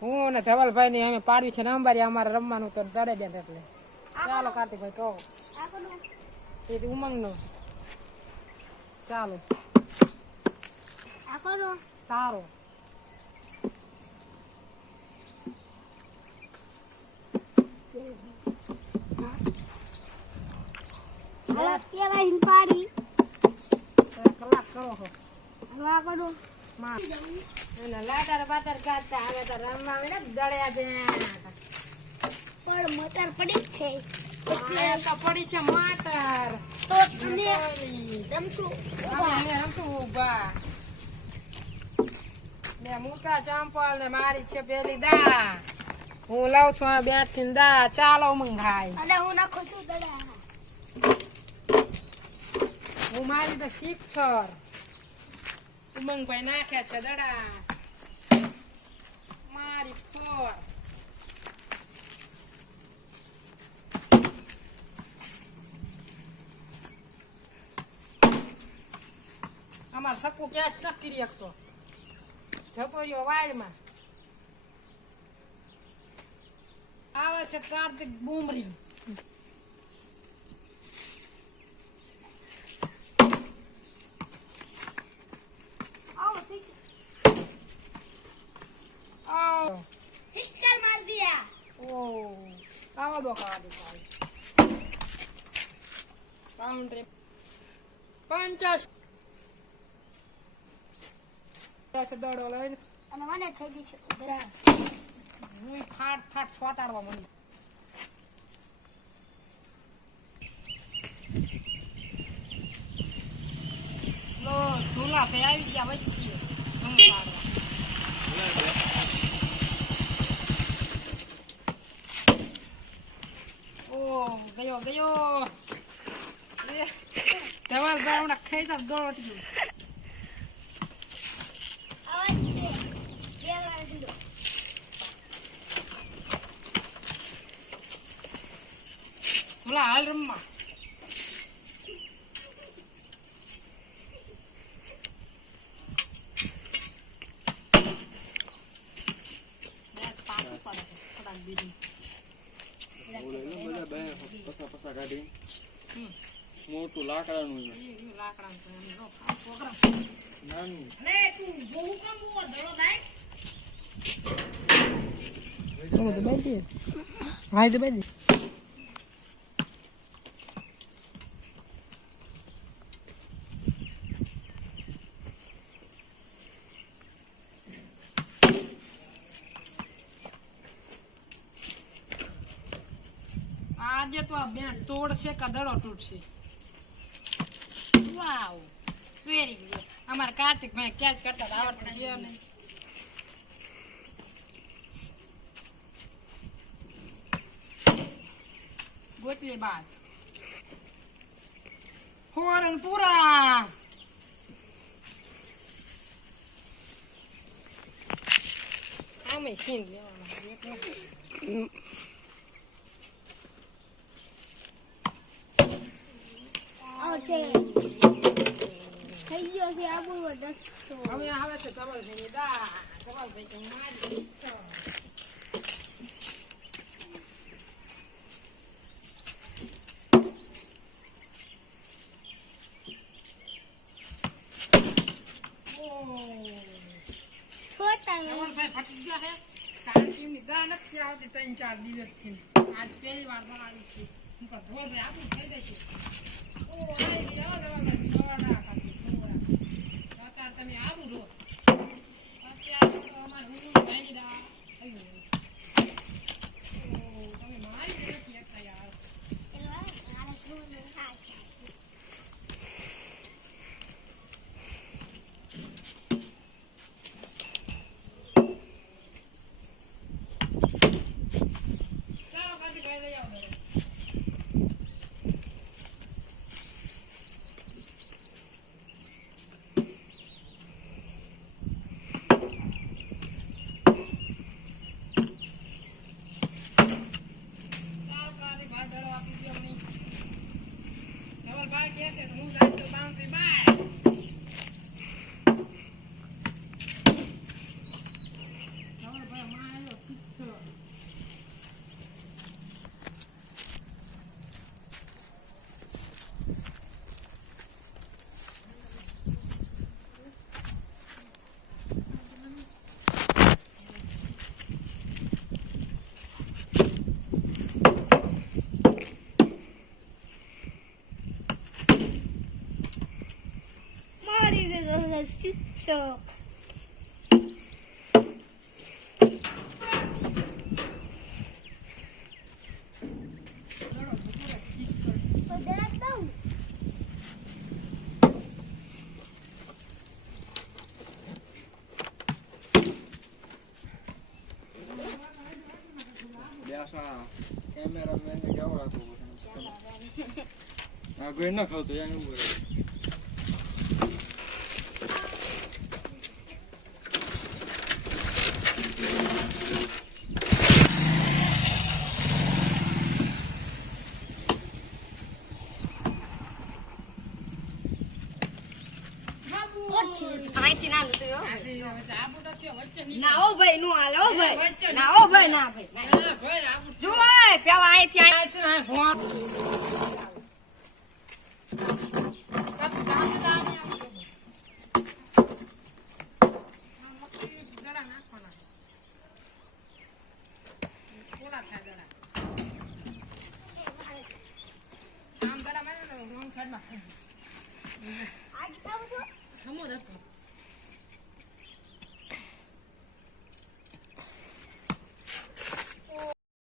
હું ને ધવલભાઈ ની અમે પાડવી છે ને અંબારી અમારે રમવાનું તો દડે બેન એટલે ચાલો કાર્તિકભાઈ કહો એ ઉમંગ નો ચાલો સારો કલાક કરો છો લાટાર બાટાર કાઢતા હવે તો રમવા આવે ને દળ્યા બેન પણ મોટર પડી જ છે તો પડી છે મોટર તો તમે રમશું અમે રમશું ઉભા ને મૂકા ચંપલ ને મારી છે પેલી દા હું લઉં છું આ બેટ થી દા ચાલો મંગાઈ અને હું નાખું છું દડા હું મારી તો શિક્ષર ઉમંગભાઈ નાખ્યા છે દડા મારી ફોર અમાર સકુ ક્યાં ચકી રાખતો જપોરીઓ વાડમાં આવે છે કાર્તિક બુમરી સિક્સર માર દિયા ઓ આવો દો કાઢી બાઉન્ડ્રી 50 દડો લઈને અને મને થઈ ગઈ છે ઉધરા હું ફાટ ફાટ છોટાડવા મળી લો ધૂલા પે આવી ગયા વચ્ચે હું પાડવા ઓ ગયો ગયો ધવલ ભાઈ હમણાં ખાઈ તા દોડ ગયું બોલા હાલ રમવા મોટું લાકડાનું નાનું હા તો બાજી આજે તો આ બેન તોડશે કે દડો તૂટશે વાવ વેરી ગુડ અમાર કાર્તિક ભાઈ કેચ કરતા આવડતું ગયો ને ગોટલી બાજ હોરન પૂરા આમે છીન લેવાના છે થઈ ગયો છે આ બહુ 10 હવે આવે છે ધવલભાઈ દા ધવલભાઈ તો મારી છોટા ધવલભાઈ ફટી ગયા હે કાંટીની દા નથી આવતી 3-4 દિવસથી આજ પહેલી વાર બનાવી છે હું તો ધવલભાઈ આપણું થઈ જશે ઓ આઈ ગયા ધવલભાઈ છોડા કાકી છોડા અત્યારે તમે આવું જો અત્યારે તો અમાર હું ભાઈની દા આવી ઓ તમે મારી નથી એકતા યાર ચાલો કાકી ભાઈ લઈ આવો શોખ. દડો ભૂકો ઠીક છે તો દરાક દઉં. બેસા કેમેરામેન ને કેવું રાખવું પડે આ કોઈ ન ખાવ તો એમ એવું કરે અહીંથી ના લૂંટો હો. આબુ તો છે વચ્ચે નહીં ના હો ભાઈ નું હાલે હો ભાઈ વચ્ચે ના હો ભાઈ ના ભાઈ ભાઈ આબુ જો ભાઈ પેલા અહીંથી આ છે ને ફોન આજ ખાવું છું. હમો જતો